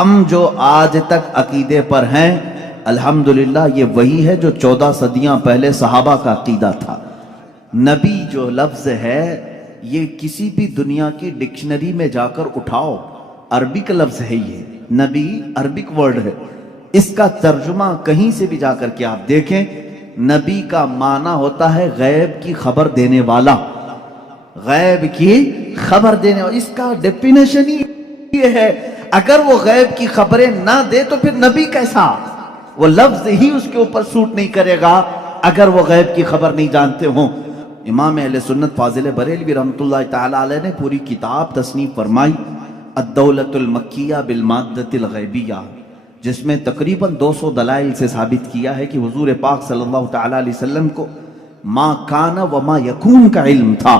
ہم جو آج تک عقیدے پر ہیں الحمدللہ یہ وہی ہے جو 14 صدیاں پہلے صحابہ کا عقیدہ تھا۔ نبی جو لفظ ہے یہ کسی بھی دنیا کی ڈکشنری میں جا کر اٹھاؤ، عربک لفظ ہے، یہ نبی عربک ورڈ ہے، اس کا ترجمہ کہیں سے بھی جا کر کے آپ دیکھیں، نبی کا معنی ہوتا ہے غیب کی خبر دینے والا، غیب کی خبر دینے والا، اس کا ڈیفینیشن ہی یہ ہے۔ اگر وہ غیب کی خبریں نہ دے تو پھر نبی کیسا؟ وہ لفظ ہی اس کے اوپر سوٹ نہیں کرے گا اگر وہ غیب کی خبر نہیں جانتے ہوں۔ امام اہل سنت فاضل بریلوی رحمۃ اللہ تعالی علیہ نے پوری کتاب تصنیف فرمائی الدولۃ المکیہ بالمادۃ الغیبیہ، جس میں تقریباً 200 دلائل سے ثابت کیا ہے کہ حضور پاک صلی اللہ تعالی علیہ وسلم کو ما کان و ما یکون کا علم تھا،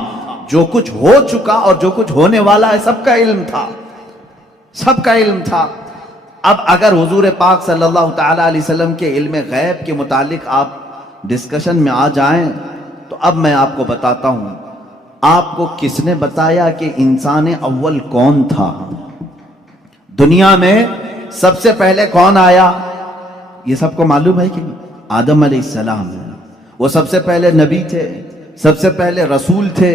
جو کچھ ہو چکا اور جو کچھ ہونے والا ہے سب کا علم تھا، سب کا علم تھا۔ اب اگر حضور پاک صلی اللہ تعالی علیہ وسلم کے علم غیب کے متعلق آپ ڈسکشن میں آ جائیں تو اب میں آپ کو بتاتا ہوں، آپ کو کس نے بتایا کہ انسان اول کون تھا؟ دنیا میں سب سے پہلے کون آیا؟ یہ سب کو معلوم ہے کہ آدم علیہ السلام، وہ سب سے پہلے نبی تھے، سب سے پہلے رسول تھے۔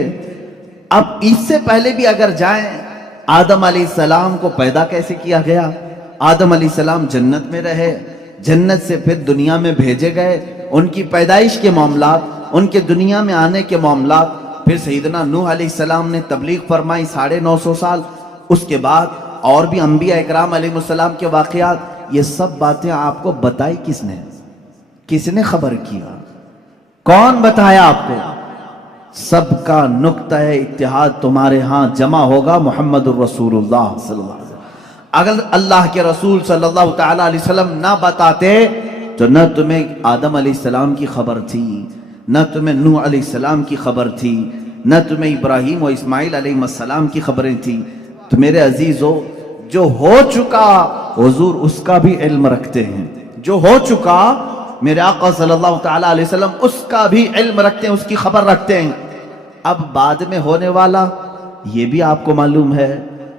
اب اس سے پہلے بھی اگر جائیں، آدم علیہ السلام کو پیدا کیسے کیا گیا؟ آدم علیہ السلام جنت میں رہے، جنت سے پھر دنیا میں بھیجے گئے، ان کی پیدائش کے معاملات، ان کے دنیا میں آنے کے معاملات، پھر سیدنا نوح علیہ السلام نے تبلیغ فرمائی 950 سال، اس کے بعد اور بھی انبیاء اکرام علیہ السلام کے واقعات، یہ سب باتیں آپ کو بتائی کس نے؟ کس نے خبر کیا؟ کون بتایا آپ کو؟ سب کا نقطہ اتحاد تمہارے ہاں جمع ہوگا محمد الرسول اللہ صلی اللہ علیہ وسلم۔ اگر اللہ کے رسول صلی اللہ تعالی علیہ وسلم نہ بتاتے تو نہ تمہیں آدم علیہ السلام کی خبر تھی، نہ تمہیں نوح علیہ السلام کی خبر تھی، نہ تمہیں ابراہیم و اسماعیل علیہ السلام کی خبریں تھیں۔ تو میرے عزیزو، جو ہو چکا حضور اس کا بھی علم رکھتے ہیں، جو ہو چکا میرے آقا صلی اللہ تعالی علیہ وسلم اس کا بھی علم رکھتے ہیں، اس کی خبر رکھتے ہیں۔ اب بعد میں ہونے والا یہ بھی آپ کو معلوم ہے،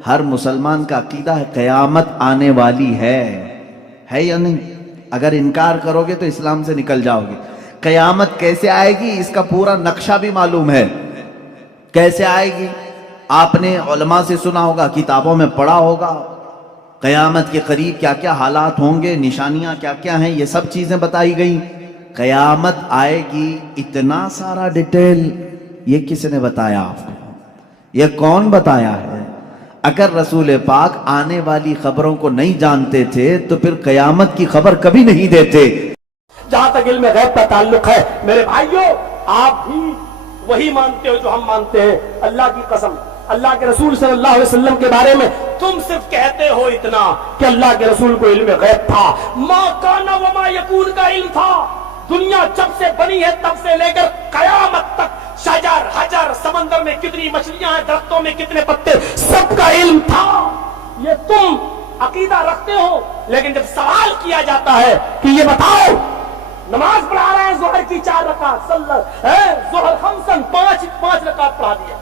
ہر مسلمان کا عقیدہ ہے قیامت آنے والی ہے یا نہیں؟ اگر انکار کرو گے تو اسلام سے نکل جاؤ گے۔ قیامت کیسے آئے گی اس کا پورا نقشہ بھی معلوم ہے، کیسے آئے گی؟ آپ نے علماء سے سنا ہوگا، کتابوں میں پڑھا ہوگا، قیامت کے قریب کیا کیا حالات ہوں گے، نشانیاں کیا کیا ہیں، یہ سب چیزیں بتائی گئی۔ قیامت آئے گی، اتنا سارا ڈیٹیل یہ کس نے بتایا آپ کو؟ یہ کون بتایا ہے؟ اگر رسول پاک آنے والی خبروں کو نہیں جانتے تھے تو پھر قیامت کی خبر کبھی نہیں دیتے۔ جہاں تک علم غیب کا تعلق ہے میرے بھائیوں، آپ بھی وہی مانتے ہو جو ہم مانتے ہیں۔ اللہ کی قسم، اللہ کے رسول صلی اللہ علیہ وسلم کے بارے میں تم صرف کہتے ہو اتنا کہ اللہ کے رسول کو علم غیب تھا، ما کان و ما یکون کا علم تھا۔ دنیا جب سے بنی ہے تب سے لے کر قیامت تک، شجر حجر، سمندر میں کتنی مچھلیاں ہیں، درختوں میں کتنے پتے، سب کا علم تھا۔ یہ تم عقیدہ رکھتے ہو، لیکن جب سوال کیا جاتا ہے کہ یہ بتاؤ، نماز پڑھا رہے ہیں ظہر کی 4 رکعت، ظہر خمسن 5 رکعت پڑھا دیا،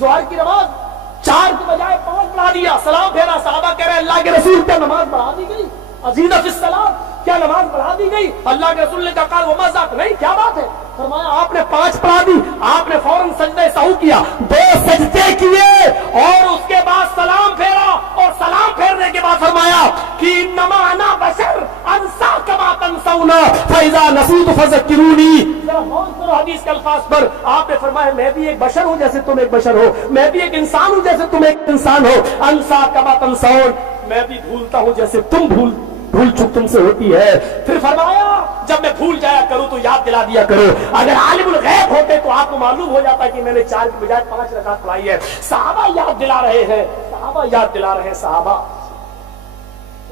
ظہر کی نماز 4 کی بجائے 5 پڑھا دیا، سلام پھیرا، صحابہ کہہ رہے ہیں اللہ کے رسول کیا نماز پڑھا دی گئی؟ عزیز فی الصلاۃ، کیا نماز پڑھا دی گئی؟ اللہ کے رسول نے کہا قال وما ذاک، نہیں کیا بات ہے؟ فرمایا آپ نے 5 پڑھا دی، آپ نے فوراً سجدہ سہو کیا، 2 سجدے کیے اور اس کے بعد سلام پھیرا، اور سلام پھیرنے کے بعد فرمایا کہ انما انا بشر انسا کما تنسون فاذا نسیت فذکرونی۔ ذرا غور کرو حدیث کے الفاظ پر، آپ نے فرمایا میں بھی ایک بشر ہوں جیسے تم ایک بشر ہو، میں بھی ایک انسان ہوں جیسے تم ایک انسان ہو، انسا کما تنسون، میں بھی بھولتا ہوں جیسے تم بھول چک تم سے ہوتی ہے۔ پھر فرمایا جب میں بھول جایا کروں تو یاد دلا دیا کرو۔ اگر عالم الغیب ہوتے تو آپ کو معلوم ہو جاتا کہ میں نے 4 کی بجائے 5 رکعت پڑھائی ہے۔ صحابہ یاد دلا رہے ہیں، صحابہ یاد دلا رہے ہیں، صحابہ۔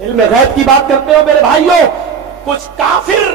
علم غیب کی بات کرتے ہو میرے بھائیوں، کچھ کافر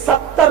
70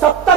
70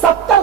70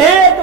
1